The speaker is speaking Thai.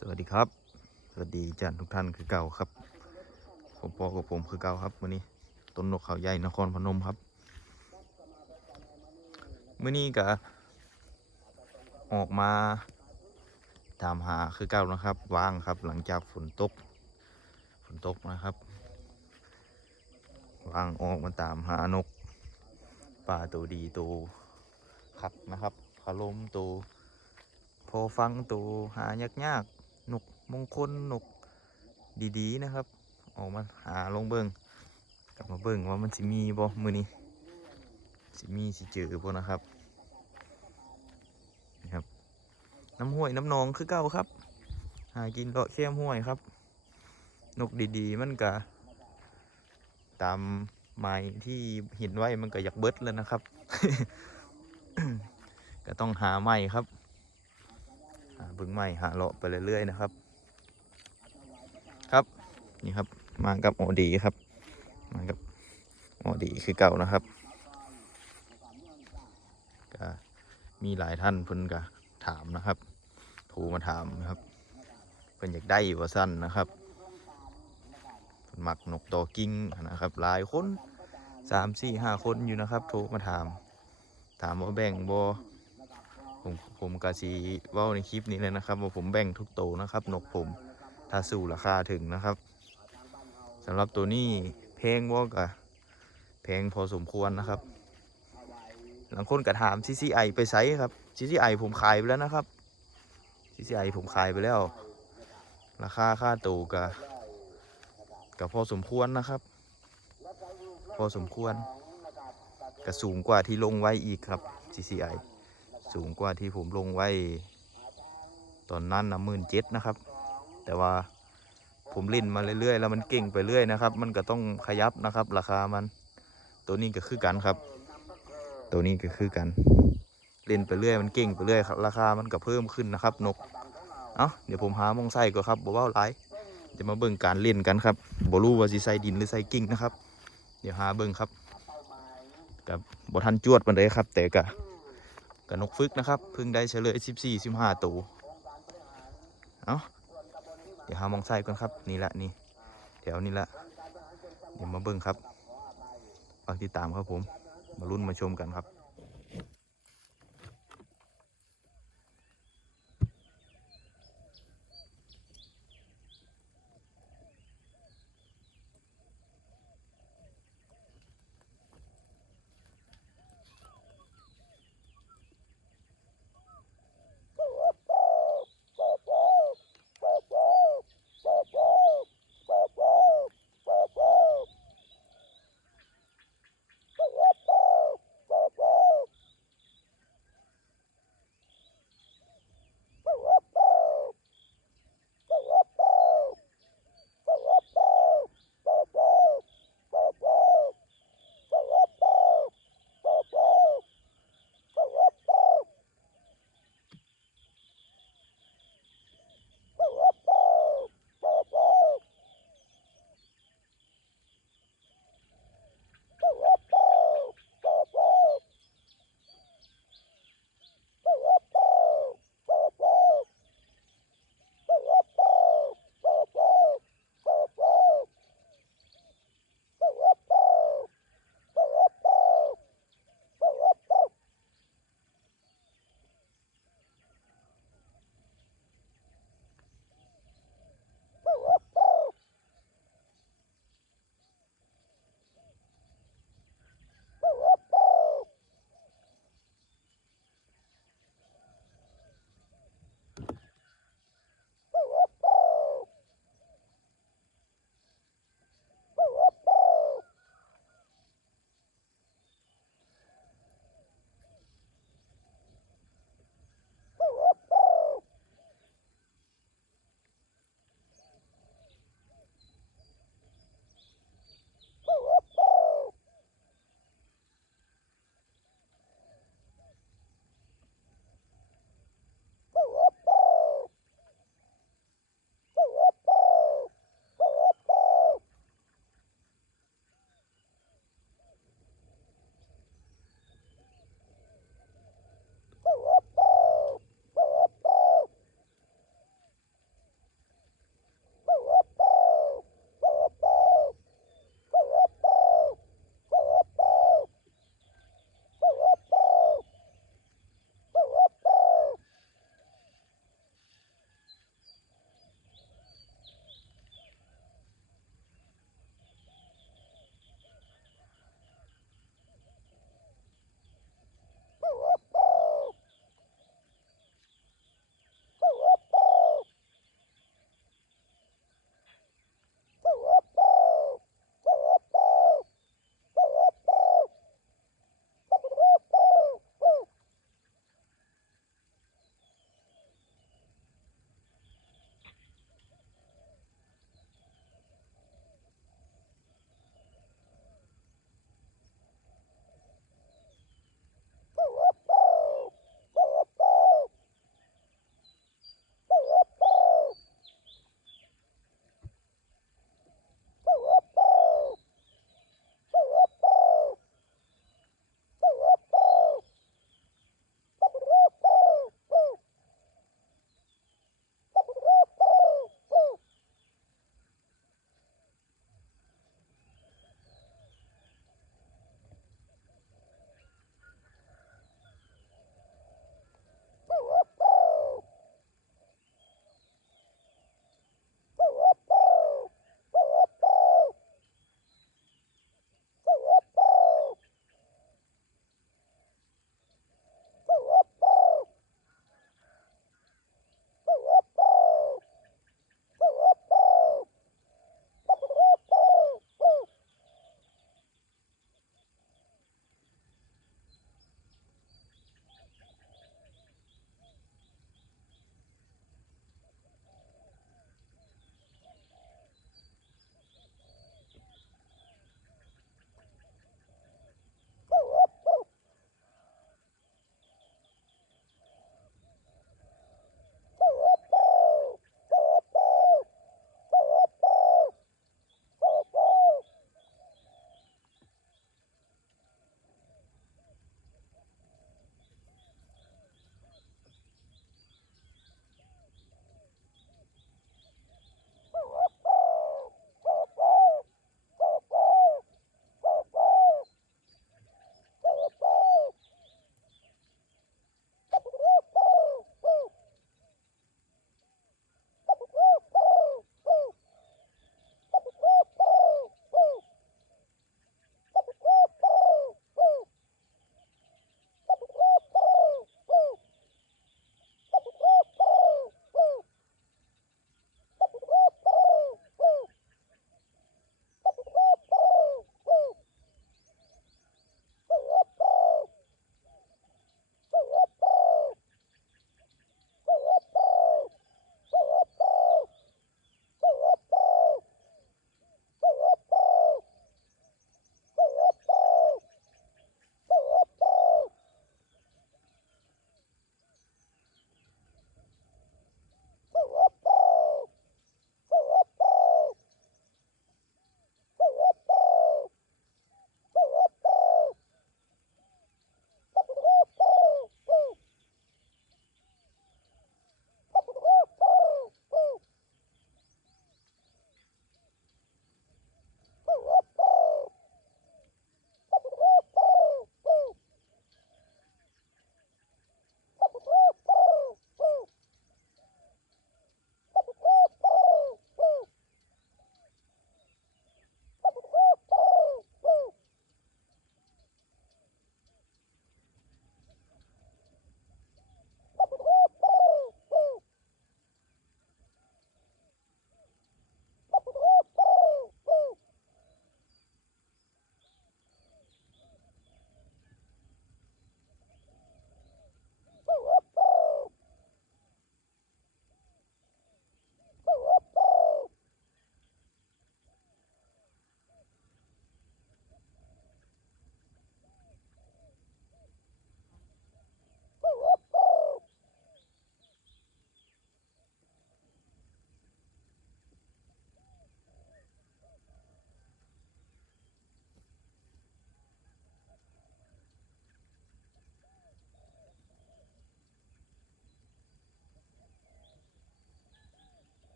สวัสดีครับ สวัสดีจันทุกท่านคือเก่าครับ ผมปอกับผมคือเก่าครับวันนี้ต้นนกเขาใหญ่นครพนมครับเมื่อนี้ก็ออกมาตามหาคือเก่านะครับว่างครับ หลังจากฝนตกฝนตกนะครับว่างออกมาตามหานกป่าตัวดีตัวขัดนะครับขลมตัวพอฟังตัวหายากๆนก มงคลนกดีๆนะครับ ออกมาหาลงเบิงกลับมาเบิงว่ามันสิมีบ่มือนี้สิมีสิเจอบ่นะครับนี่ครับ น้ำห้วยน้ำนองคือเก่าครับ หากินเลาะเข้มห้วยครับ นกดีๆ มันก็ตามไม้ที่เห็นไว้มันก็อยากเบิดแล้วนะครับ ก็ต้องหาใหม่ครับ หาเบิ้งใหม่หาเลาะไปเรื่อยๆนะครับ นี่ครับ มากับโอดีครับ มากับโอดีคือเก่านะครับก็มีหลายท่านเพิ่นก็ถามนะครับโทรมาถามนะครับเพิ่นอยากได้ว่าสั้นนะครับเพิ่นมักนกตอกิ้งนะครับหลายคนสามสี่ห้าคนอยู่นะครับ โทรมาถาม ถามว่าแบ่งบผมผมกาซีว่าในคลิปนี้เลยนะครับ ว่าผมแบ่งทุกโตนะครับ นกผมถ้าสู่ราคาถึงนะครับ สำหรับตัวนี้แพงว่ากะแพงพอสมควรนะครับ หลังคนกระถาม CCI ไปไซส์ครับ CCI ผมขายไปแล้วนะครับ CCI ผมขายไปแล้ว ราคาค่าตัวกะกับพอสมควรนะครับ พอสมควรกะสูงกว่าที่ลงไว้อีกครับ CCI สูงกว่าที่ผมลงไว้ ตอนนั้นนะหมื่นเจ็ดนะครับ แต่ว่า ผมเล่นมาเรื่อยๆ แล้วมันเก่งไปเรื่อยนะครับ มันก็ต้องขยับนะครับ ราคามัน ตัวนี้ก็คือกันครับ ตัวนี้ก็คือกันเล่นไปเรื่อยมันเก่งไปเรื่อยครับราคามันก็เพิ่มขึ้นนะครับ นกเอ้าเดี๋ยวผมหามองไส้ก่อนครับบอกว่าไรจะมาเบิ่งการเล่นกันครับบรู้ว่าสิใส่ดินหรือใส่กิ่งนะครับ เดี๋ยวหาเบิ่งครับกับบทันจวดมันเลยครับ แต่กะกับนกฟึกนะครับเพิ่งได้เฉลย 14 15ตัวเอา เดี๋ยวหามองไส้ก่อนครับ นี่ละนี่แถวนี้ละเดี๋ยวมาเบิ่งครับฝากติดตามครับผม มาลุ้นมาชมกันครับ